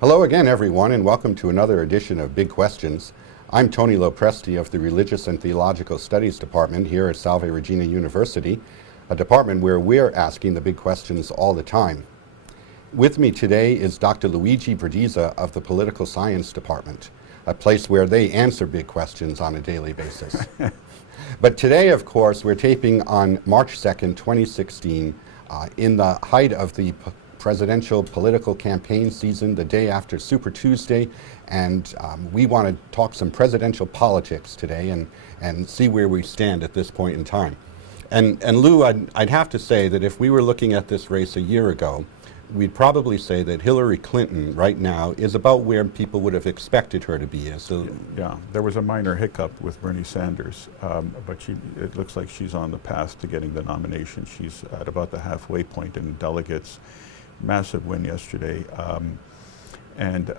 Hello again, everyone, and welcome to another edition of Big Questions. I'm Tony LoPresti of the Religious and Theological Studies Department here at Salve, Regina University, a department where we're asking the big questions all the time. With me today is Dr. Luigi Bradizza of the Political Science Department, a place where they answer big questions on a daily basis. But today, of course, we're taping on March 2nd, 2016, in the height of the presidential political campaign season, the day after Super Tuesday, and we want to talk some presidential politics today and see where we stand at this point in time. And Lou, I'd have to say that if we were looking at this race a year ago, we'd probably say that Hillary Clinton right now is about where people would have expected her to be. Yeah, there was a minor hiccup with Bernie Sanders, but it looks like she's on the path to getting the nomination. She's at about the halfway point in delegates. Massive win yesterday, and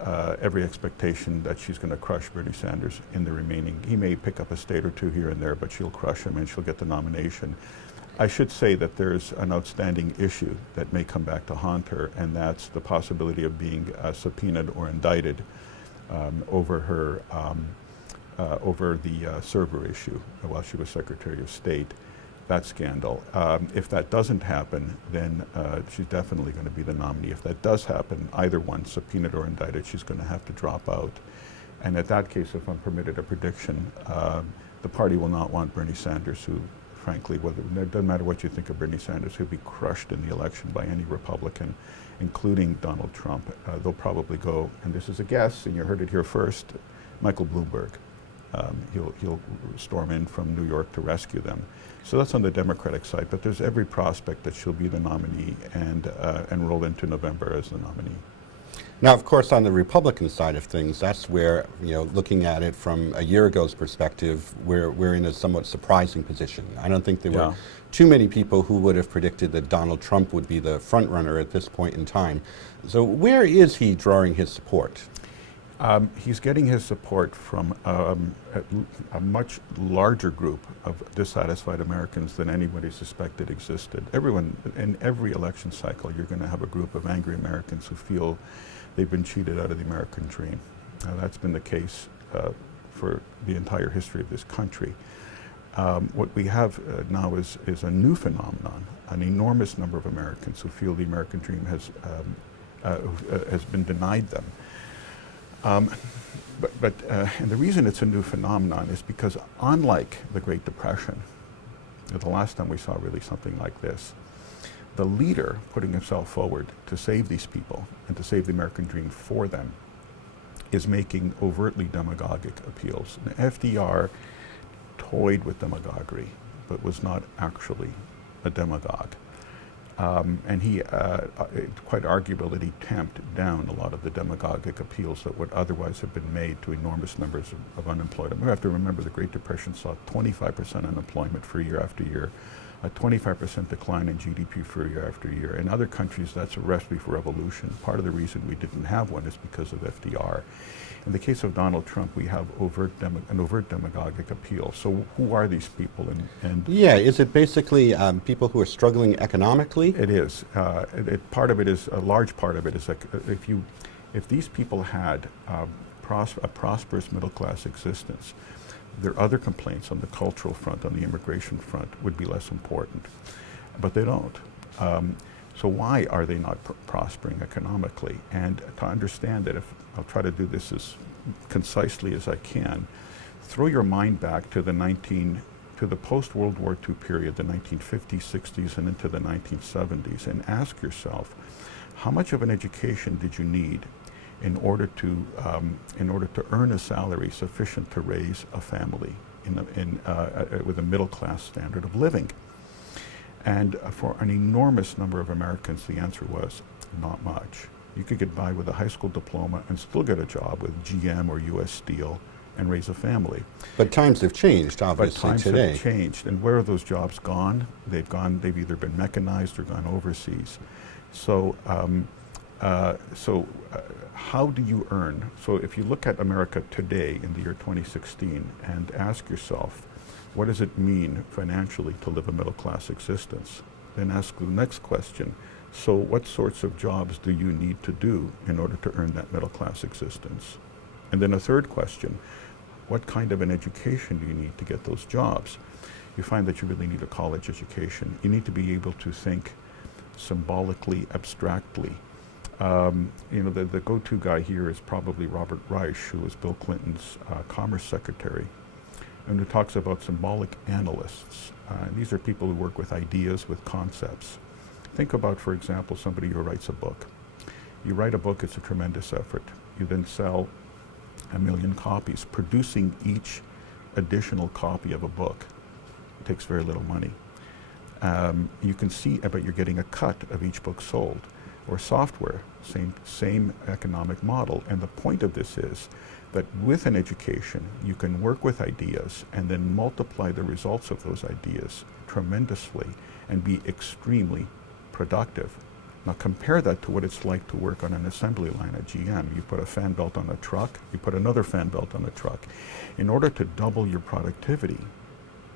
every expectation that she's going to crush Bernie Sanders in the remaining. He may pick up a state or two here and there, but she'll crush him and she'll get the nomination. I should say that there's an outstanding issue that may come back to haunt her, and that's the possibility of being subpoenaed or indicted over her over the server issue while she was Secretary of State. That scandal. If that doesn't happen, then she's definitely going to be the nominee. If that does happen, either one, subpoenaed or indicted, she's going to have to drop out. And at that case, if I'm permitted a prediction, the party will not want Bernie Sanders, who, frankly, it doesn't matter what you think of Bernie Sanders, he'll be crushed in the election by any Republican, including Donald Trump. They'll probably go, and this is a guess, and you heard it here first, Michael Bloomberg. He'll storm in from New York to rescue them. So that's on the Democratic side, but there's every prospect that she'll be the nominee and roll into November as the nominee. Now, of course, on the Republican side of things, that's where, looking at it from a year ago's perspective, we're in a somewhat surprising position. I don't think there were too many people who would have predicted that Donald Trump would be the front runner at this point in time. So where is he drawing his support? He's getting his support from a much larger group of dissatisfied Americans than anybody suspected existed. Everyone, in every election cycle, you're going to have a group of angry Americans who feel they've been cheated out of the American dream. That's been the case for the entire history of this country. What we have now is a new phenomenon, an enormous number of Americans who feel the American dream has been denied them. And the reason it's a new phenomenon is because, unlike the Great Depression, the last time we saw really something like this, the leader putting himself forward to save these people and to save the American dream for them is making overtly demagogic appeals. And FDR toyed with demagoguery, but was not actually a demagogue. And he, quite arguable that he tamped down a lot of the demagogic appeals that would otherwise have been made to enormous numbers of unemployed. We have to remember the Great Depression saw 25% unemployment for year after year, a 25% decline in GDP for year after year. In other countries, that's a recipe for revolution. Part of the reason we didn't have one is because of FDR. In the case of Donald Trump, we have an overt demagogic appeal. So who are these people? Yeah, is it basically people who are struggling economically? It is. Part of it is, a large part of it is like, if these people had a prosperous middle class existence, their other complaints on the cultural front, on the immigration front, would be less important. But they don't. So why are they not prospering economically? And to understand that, I'll try to do this as concisely as I can, throw your mind back to the post-World War II period, the 1950s, 60s, and into the 1970s, and ask yourself, how much of an education did you need in order to earn a salary sufficient to raise a family with a middle-class standard of living? And for an enormous number of Americans, the answer was not much. You could get by with a high school diploma and still get a job with GM or US Steel and raise a family. But times have changed, obviously, but times today. have changed. And where are those jobs gone? They've either been mechanized or gone overseas. So, how do you earn? So if you look at America today in the year 2016 and ask yourself, what does it mean financially to live a middle-class existence? Then ask the next question, So what sorts of jobs do you need to do in order to earn that middle class existence? And then a third question, what kind of an education do you need to get those jobs? You find that you really need a college education. You need to be able to think symbolically, abstractly. The go-to guy here is probably Robert Reich, who was Bill Clinton's Commerce Secretary, and who talks about symbolic analysts. These are people who work with ideas, with concepts. Think about, for example, somebody who writes a book. You write a book, it's a tremendous effort. You then sell 1 million copies. Producing each additional copy of a book takes very little money. You can see, but you're getting a cut of each book sold. Or software, same economic model. And the point of this is that with an education, you can work with ideas and then multiply the results of those ideas tremendously and be extremely productive. Now compare that to what it's like to work on an assembly line at GM. You put a fan belt on a truck, you put another fan belt on a truck. In order to double your productivity,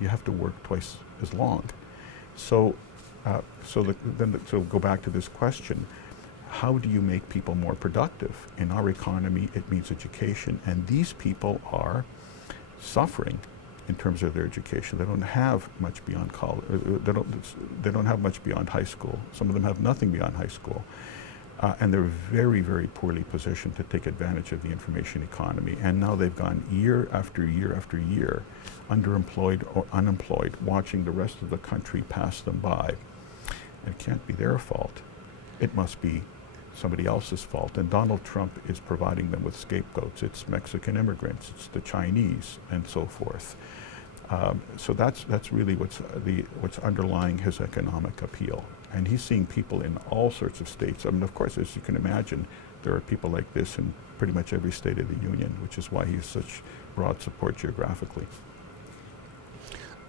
you have to work twice as long. So go back to this question, how do you make people more productive? In our economy, it means education, and these people are suffering in terms of their education. They don't have much beyond college. They don't have much beyond high school. Some of them have nothing beyond high school. And they're very, very poorly positioned to take advantage of the information economy. And now they've gone year after year after year, underemployed or unemployed, watching the rest of the country pass them by. It can't be their fault. It must be somebody else's fault. And Donald Trump is providing them with scapegoats. It's Mexican immigrants, it's the Chinese, and so forth. So that's really what's underlying his economic appeal. And he's seeing people in all sorts of states. I mean, of course, as you can imagine, there are people like this in pretty much every state of the union, which is why he has such broad support geographically.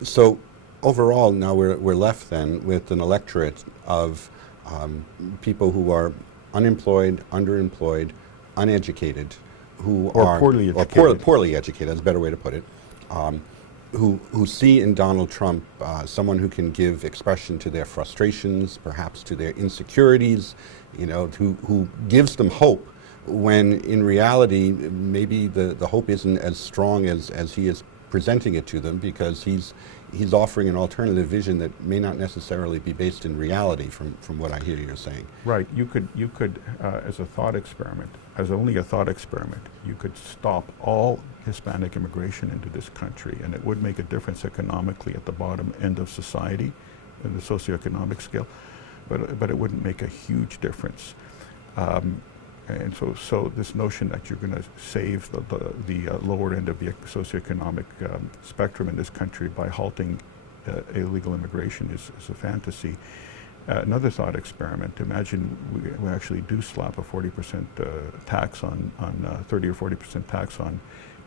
So overall, now we're left then with an electorate of people who are unemployed, underemployed, uneducated, who are poorly educated. Poorly educated. That's a better way to put it. Who see in Donald Trump someone who can give expression to their frustrations, perhaps to their insecurities, who gives them hope, when in reality maybe the hope isn't as strong as he is presenting it to them, because he's offering an alternative vision that may not necessarily be based in reality from what I hear you're saying. Right. You could as a thought experiment, as only a thought experiment, you could stop all Hispanic immigration into this country, and it would make a difference economically at the bottom end of society, in the socioeconomic scale, but it wouldn't make a huge difference. And so this notion that you're going to save the lower end of the socioeconomic spectrum in this country by halting illegal immigration is a fantasy. Another thought experiment, imagine we actually do slap a 40% tax on 30 or 40% tax on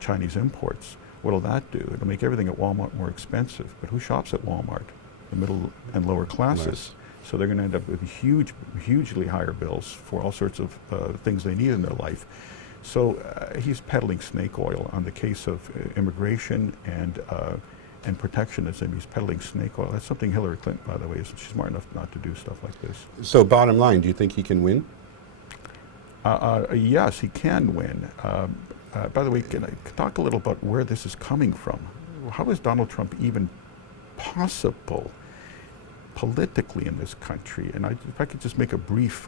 Chinese imports. What'll that do? It'll make everything at Walmart more expensive. But who shops at Walmart? The middle and lower classes. Nice. So they're going to end up with hugely higher bills for all sorts of things they need in their life. So he's peddling snake oil on the case of immigration and protectionism. He's peddling snake oil. That's something Hillary Clinton, by the way, isn't. She's smart enough not to do stuff like this. So bottom line, do you think he can win? Yes, he can win. By the way, can I talk a little about where this is coming from? How is Donald Trump even possible politically in this country? And if I could just make a brief,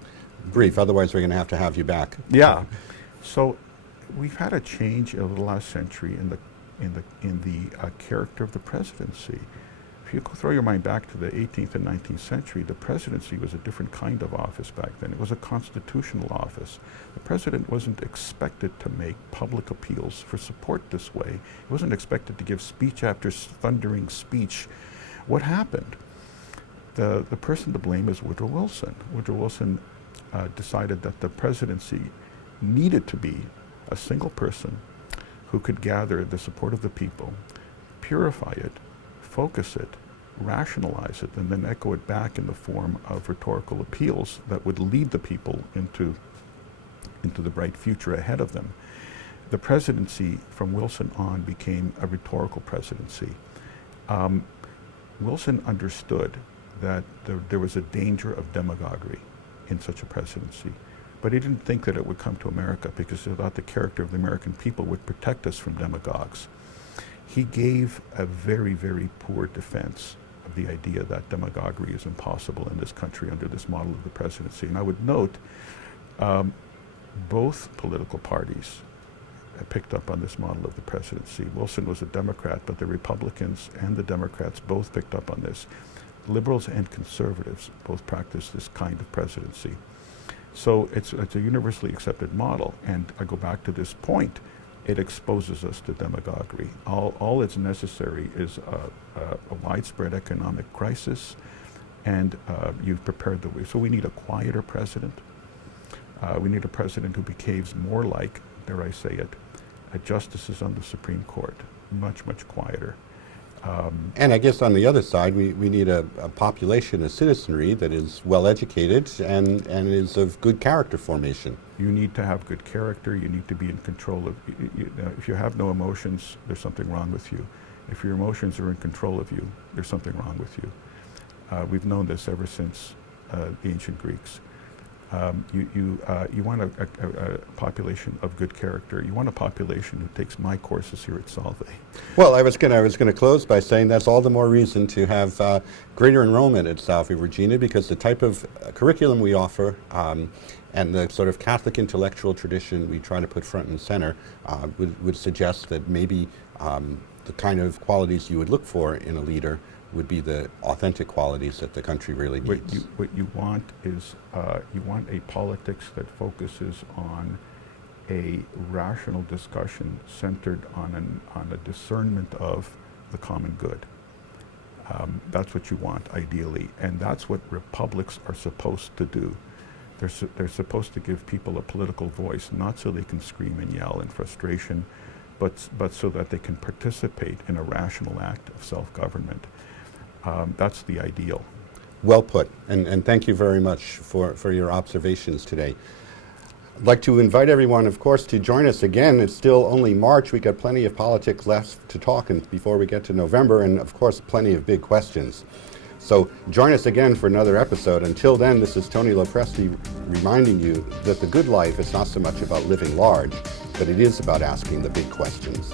otherwise we're going to have you back. Yeah. So we've had a change over the last century in the character of the presidency. If you throw your mind back to the 18th and 19th century, the presidency was a different kind of office back then. It was a constitutional office. The president wasn't expected to make public appeals for support this way. He wasn't expected to give speech after thundering speech. What happened? The person to blame is Woodrow Wilson. Woodrow Wilson decided that the presidency needed to be a single person who could gather the support of the people, purify it, focus it, rationalize it, and then echo it back in the form of rhetorical appeals that would lead the people into the bright future ahead of them. The presidency from Wilson on became a rhetorical presidency. Wilson understood that there was a danger of demagoguery. in such a presidency. But he didn't think that it would come to America because he thought the character of the American people would protect us from demagogues. He gave a very, very poor defense of the idea that demagoguery is impossible in this country under this model of the presidency. And I would note both political parties picked up on this model of the presidency. Wilson was a Democrat, but the Republicans and the Democrats both picked up on this. Liberals and conservatives both practice this kind of presidency. So it's a universally accepted model. And I go back to this point, it exposes us to demagoguery. All that's necessary is a widespread economic crisis, and you've prepared the way. So we need a quieter president. We need a president who behaves more like, dare I say it, justices on the Supreme Court, much, much quieter. And I guess on the other side, we need a population, a citizenry that is well educated and is of good character formation. You need to have good character. You need to be in control of, if you have no emotions, there's something wrong with you. If your emotions are in control of you, there's something wrong with you. We've known this ever since the ancient Greeks. You want a population of good character. You want a population who takes my courses here at Salve. Well, I was going to close by saying that's all the more reason to have greater enrollment at Salve, Regina, because the type of curriculum we offer and the sort of Catholic intellectual tradition we try to put front and center would suggest that maybe the kind of qualities you would look for in a leader would be the authentic qualities that the country really needs. What you want is you want a politics that focuses on a rational discussion centered on a discernment of the common good. That's what you want, ideally, and that's what republics are supposed to do. They're supposed to give people a political voice, not so they can scream and yell in frustration, but so that they can participate in a rational act of self-government. That's the ideal. Well put, and thank you very much for your observations today. I'd like to invite everyone, of course, to join us again. It's still only March. We've got plenty of politics left to talk before we get to November, and of course, plenty of big questions. So join us again for another episode. Until then, this is Tony LoPresti reminding you that the good life is not so much about living large, but it is about asking the big questions.